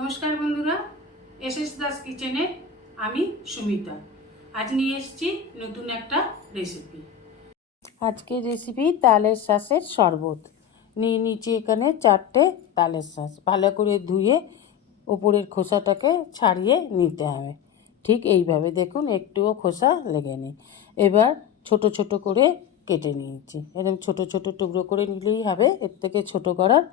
নমস্কার বন্ধুরা S S Das কিচেনে আমি সুমিতা। আজ নিয়ে এসেছি নতুন একটা রেসিপি আজকের রেসিপি তালের শাঁসের শরবত। নিয়ে নিচ্ছি এখানে চারটে তালের শাঁস। ভালো করে ধুয়ে ওপরের খোসাটাকে ছাড়িয়ে নিতে হবে। ঠিক এইভাবে দেখুন, একটুও খোসা লেগে নেই এবার ছোট ছোট করে কেটে নিয়েছি। এরকম ছোট ছোট টুকরো করে নিলেই হবে, এর থেকে ছোট করার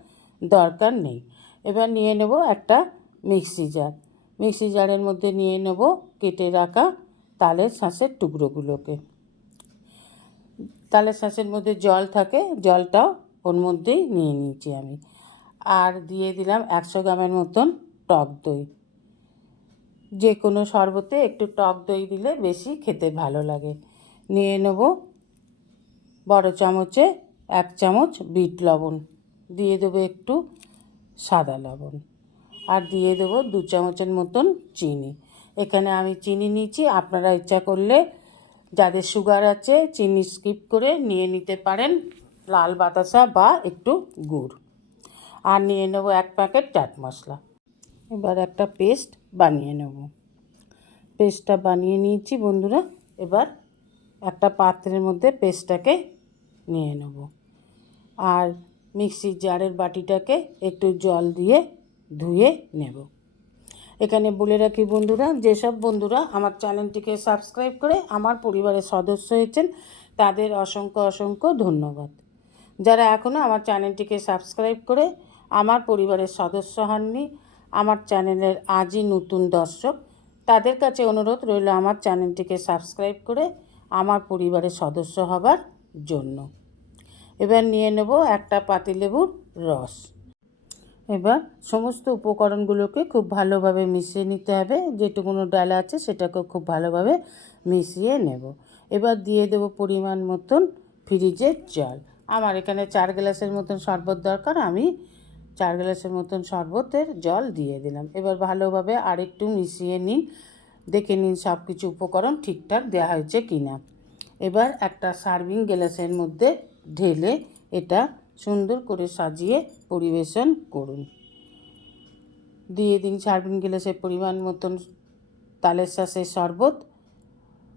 দরকার নেই। এবার নিয়ে নেব একটা মিক্সি জার মিক্সি জারের মধ্যে নিয়ে নেব কেটে রাখা তালের শাঁসের টুকরোগুলোকে। তালের শাঁসের মধ্যে জল থাকে, জলটাও ওর মধ্যেই নিয়ে নিয়েছি আমি। আর দিয়ে দিলাম একশো গ্রামের মতন টক দই। যে কোনো শরবতে একটু টক দই দিলে বেশি খেতে ভালো লাগে। নিয়ে নেব বড় চামচে এক চামচ বিট লবণ। দিয়ে দেবো একটু সাদা লবণ। আর দিয়ে দেবো দু চামচের মতন চিনি। এখানে আমি চিনি নিয়েছি, আপনারা ইচ্ছা করলে যাদের সুগার আছে চিনি স্কিপ করে নিয়ে নিতে পারেন, লাল বাতাসা বা একটু গুড়। আর নিয়ে নেব এক প্যাকেট চাট মশলা। এবার একটা পেস্ট বানিয়ে নেব। পেস্টটা বানিয়ে নিয়েছি বন্ধুরা, এবার একটা পাত্রের মধ্যে পেস্টটাকে নিয়ে নেব। আর মিক্সির জারের বাটিটাকে একটু জল দিয়ে ধুয়ে নেব। এখানে বলে রাখি বন্ধুরা, যেসব বন্ধুরা আমার চ্যানেলটিকে সাবস্ক্রাইব করে আমার পরিবারের সদস্য হয়েছেন, তাদের অসংখ্য অসংখ্য ধন্যবাদ। যারা এখনও আমার চ্যানেলটিকে সাবস্ক্রাইব করে আমার পরিবারের সদস্য হননি, আমার চ্যানেলের আজই নতুন দর্শক, তাদের কাছে অনুরোধ রইল আমার চ্যানেলটিকে সাবস্ক্রাইব করে আমার পরিবারের সদস্য হবার জন্য। এবার নিয়ে নেব একটা পাতিলেবুর রস। এবার সমস্ত উপকরণগুলোকে খুব ভালোভাবে মিশিয়ে নিতে হবে। যেটুকুনো ডালা আছে সেটাকেও খুব ভালোভাবে মিশিয়ে নেব। এবার দিয়ে দেব পরিমাণ মতন ফ্রিজের জল। আমার এখানে চার গ্লাসের মতন শরবত দরকার, আমি চার গ্লাসের মতন শরবতের জল দিয়ে দিলাম। এবার ভালোভাবে আরেকটু মিশিয়ে নিন, দেখে নিন সব কিছু উপকরণ ঠিকঠাক দেওয়া হয়েছে কি না এবার একটা সার্ভিং গ্লাসের মধ্যে ঢেলে এটা সুন্দর করে সাজিয়ে পরিবেশন করুন। দিয়ে দিন সার্ভিং গ্লাসের পরিমাণ মতন তালের শ্বাসের শরবত,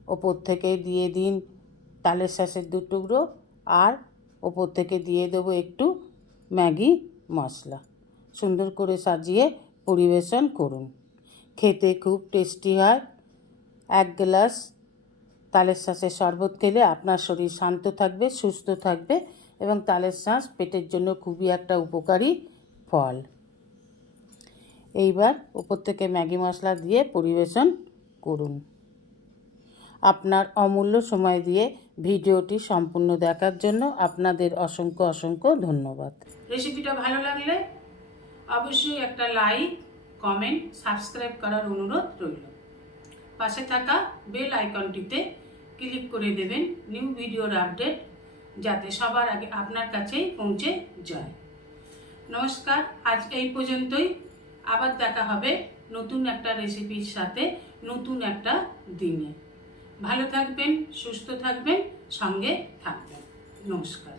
ওপর থেকে দিয়ে দিন তালের শ্বাসের দু টুকরো আর ওপর থেকে দিয়ে দেবো একটু ম্যাগি মশলা। সুন্দর করে সাজিয়ে পরিবেশন করুন। খেতে খুব টেস্টি হয়। এক গ্লাস তালের শ্বাসের শরবত খেলে আপনার শরীর শান্ত থাকবে, সুস্থ থাকবে এবং তালের শ্বাস পেটের জন্য খুবই একটা উপকারী ফল। এইবার উপর থেকে ম্যাগি মশলা দিয়ে পরিবেশন করুন। আপনার অমূল্য সময় দিয়ে ভিডিওটি সম্পূর্ণ দেখার জন্য আপনাদের অসংখ্য অসংখ্য ধন্যবাদ। রেসিপিটা ভালো লাগলে অবশ্যই একটা লাইক, কমেন্ট, সাবস্ক্রাইব করার অনুরোধ রইল। পাশে থাকা বেল আইকনটিতে ক্লিক করে দেবেন নিউ ভিডিওর আপডেট যাতে সবার আগে আপনার কাছেই পৌঁছে যায়। নমস্কার আজ এই পর্যন্তই। আবার দেখা হবে নতুন একটা রেসিপির সাথে নতুন একটা দিনে। ভালো থাকবেন, সুস্থ থাকবেন, সঙ্গে থাকবেন। নমস্কার।